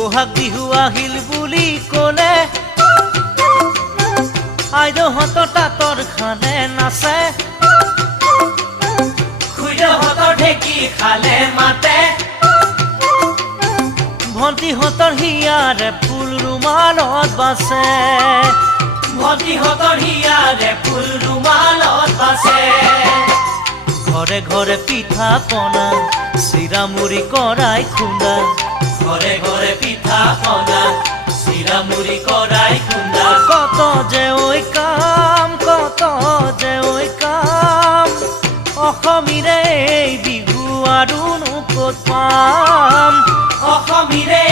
বহাগ বিহু আহিল বুলি ক'লে আইদেউহঁতৰ তাঁতৰ খানে নাচে, খুইদেউহঁতৰ ঢেঁকী খালে মাতে, ভণ্টিহঁতৰ হিয়াৰে ফুল ৰুমালত বাছে, ভণ্টিহঁতৰ হিয়াৰে ফুল ৰুমালত বাছে। ঘৰে ঘৰে পিঠা পনা চিৰা মুড়ি কৰাই খুন্দা, ঘৰে ঘৰে পিঠা পনা চিৰা মুড়ি কৰাই খুন্দা। কত যে ঐ কাম, কত যে ঐ কাম, অসমীৰে এই বিহু আৰুনো ক'ত পাম, অসমীৰে